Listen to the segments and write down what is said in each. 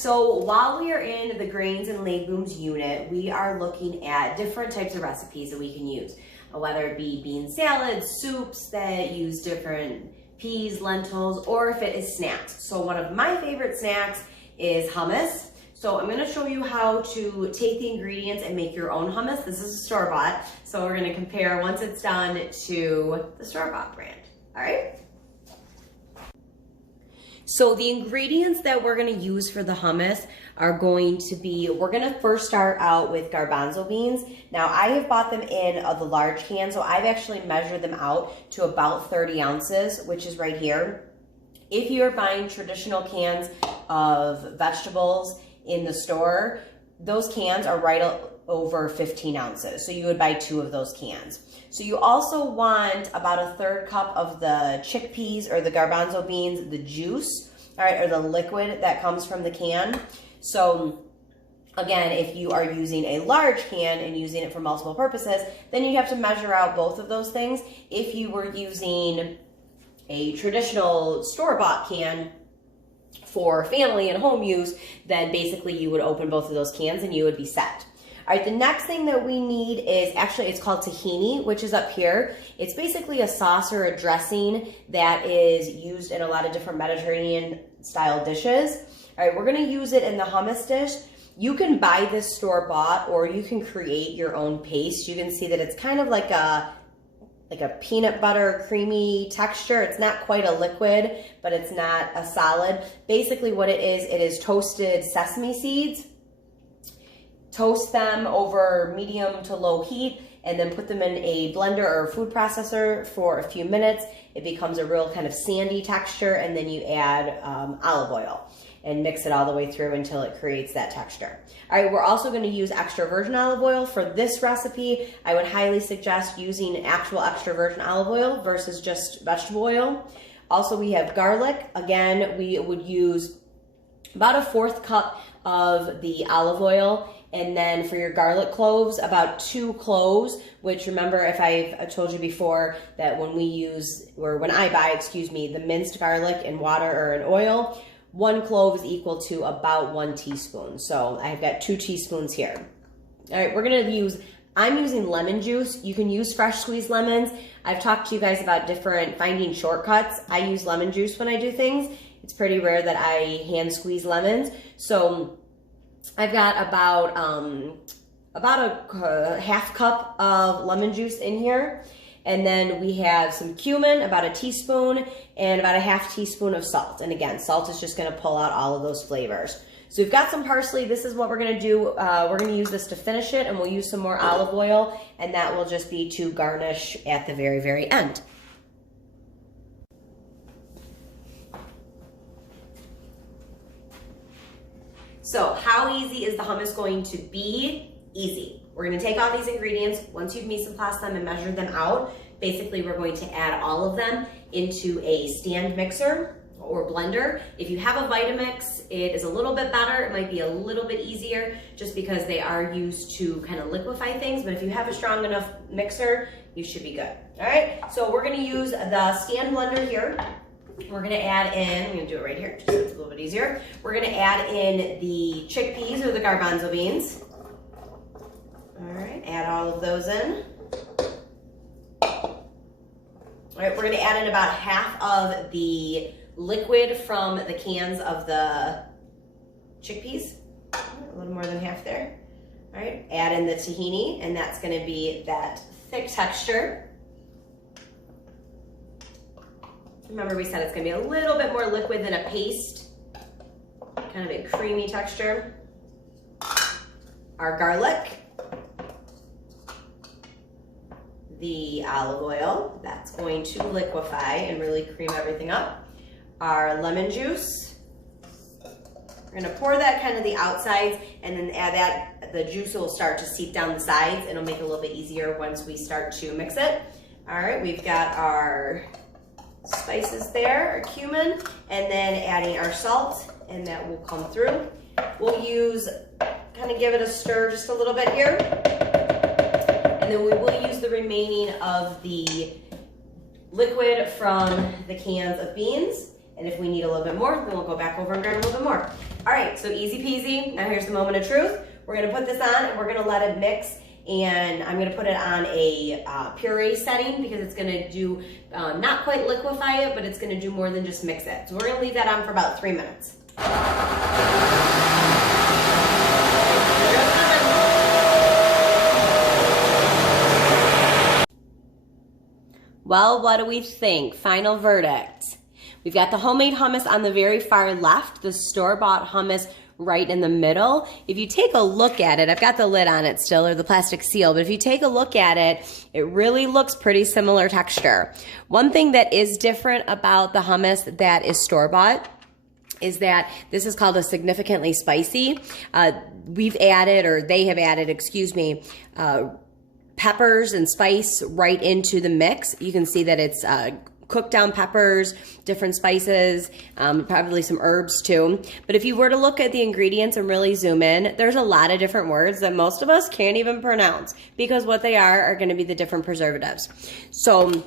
So while we are in the grains and legumes unit, we are looking at different types of recipes that we can use, whether it be bean salads, soups that use different peas, lentils, or if it is snacks. So one of my favorite snacks is hummus. So I'm gonna show you how to take the ingredients and make your own hummus. This is a store-bought, so we're gonna compare once it's done to the store-bought brand, all right? So the ingredients that we're gonna use for the hummus are going to be, we're gonna first start out with garbanzo beans. Now I have bought them in the large can, so I've actually measured them out to about 30 ounces, which is right here. If you're buying traditional cans of vegetables in the store, those cans are right over 15 ounces. So you would buy 2 of those cans. So you also want about a 1/3 cup of the chickpeas or the garbanzo beans, the juice, all right, or the liquid that comes from the can. So again, if you are using a large can and using it for multiple purposes, then you have to measure out both of those things. If you were using a traditional store-bought can for family and home use, then basically you would open both of those cans and you would be set. All right, the next thing that we need is, actually it's called tahini, which is up here. It's basically a sauce or a dressing that is used in a lot of different Mediterranean style dishes. All right, we're gonna use it in the hummus dish. You can buy this store-bought or you can create your own paste. You can see that it's kind of like a peanut butter creamy texture. It's not quite a liquid, but it's not a solid. Basically what it is toasted sesame seeds. Toast them over medium to low heat and then put them in a blender or a food processor for a few minutes. It becomes a real kind of sandy texture, and then you add olive oil and mix it all the way through until it creates that texture. All right, we're also gonna use extra virgin olive oil for this recipe. I would highly suggest using actual extra virgin olive oil versus just vegetable oil. Also, we have garlic. Again, we would use about a 1/4 cup of the olive oil. And then for your garlic cloves, about 2 cloves, which remember, if I've told you before that when I buy, the minced garlic in water or in oil, 1 clove is equal to about 1 teaspoon. So I've got 2 teaspoons here. All right, I'm using lemon juice. You can use fresh squeezed lemons. I've talked to you guys about finding shortcuts. I use lemon juice when I do things. It's pretty rare that I hand squeeze lemons. So I've got about a 1/2 cup of lemon juice in here. And then we have some cumin, about a teaspoon, and about a 1/2 teaspoon of salt. And again, salt is just gonna pull out all of those flavors. So we've got some parsley. This is what we're gonna do. We're gonna use this to finish it, and we'll use some more olive oil, and that will just be to garnish at the very, very end. So how easy is the hummus going to be? Easy. We're gonna take all these ingredients. Once you've mise en place them and measured them out, basically we're going to add all of them into a stand mixer or blender. If you have a Vitamix, it is a little bit better. It might be a little bit easier just because they are used to kind of liquefy things, but if you have a strong enough mixer, you should be good. All right, so we're gonna use the stand blender here. We're gonna add in, I'm gonna do it right here, just so it's a little bit easier. We're gonna add in the chickpeas or the garbanzo beans. All right, add all of those in. All right, we're gonna add in about 1/2 of the liquid from the cans of the chickpeas. A little more than 1/2 there. All right, add in the tahini, and that's gonna be that thick texture. Remember, we said it's gonna be a little bit more liquid than a paste, kind of a creamy texture. Our garlic, the olive oil, that's going to liquefy and really cream everything up. Our lemon juice, we're gonna pour that kind of the outsides and then add that, the juice will start to seep down the sides. It'll make it a little bit easier once we start to mix it. All right, we've got our spices there, our cumin, and then adding our salt, and that will come through. We'll kind of give it a stir just a little bit here. And then we will use the remaining of the liquid from the cans of beans, And if we need a little bit more, then we'll go back over and grab a little bit more. All right, so easy peasy. Now here's the moment of truth. We're gonna put this on and we're gonna let it mix, and I'm gonna put it on a puree setting because it's gonna do, not quite liquefy it, but it's gonna do more than just mix it. So we're gonna leave that on for about 3 minutes. Well, what do we think? Final verdict. We've got the homemade hummus on the very far left, the store-bought hummus right in the middle. If you take a look at it, I've got the lid on it still, or the plastic seal, but if you take a look at it, it really looks pretty similar texture. One thing that is different about the hummus that is store-bought is that this is called a significantly spicy. We've added, or they have added, excuse me, peppers and spice right into the mix. You can see that it's cooked down peppers, different spices, probably some herbs too. But if you were to look at the ingredients and really zoom in, there's a lot of different words that most of us can't even pronounce, because what they are gonna be the different preservatives. So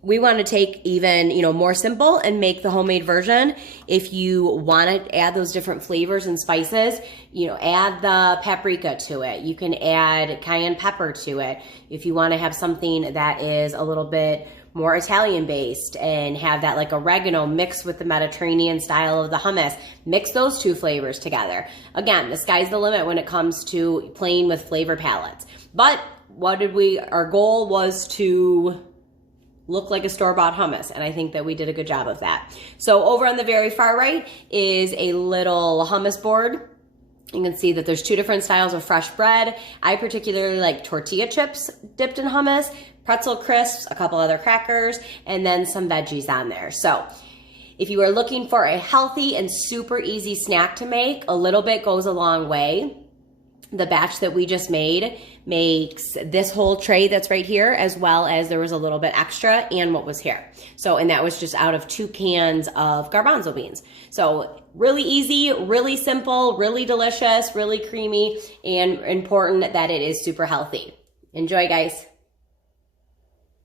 we want to take even, more simple and make the homemade version. If you want to add those different flavors and spices, add the paprika to it. You can add cayenne pepper to it. If you want to have something that is a little bit more Italian based and have that like oregano mixed with the Mediterranean style of the hummus, mix those two flavors together. Again, the sky's the limit when it comes to playing with flavor palettes. But our goal was to look like a store-bought hummus, and I think that we did a good job of that. So over on the very far right is a little hummus board. You can see that there's 2 different styles of fresh bread. I particularly like tortilla chips dipped in hummus, pretzel crisps, a couple other crackers, and then some veggies on there. So if you are looking for a healthy and super easy snack to make, a little bit goes a long way. The batch that we just made makes this whole tray that's right here, as well as there was a little bit extra and what was here. So, and that was just out of 2 cans of garbanzo beans. So really easy, really simple, really delicious, really creamy, and important that it is super healthy. Enjoy, guys.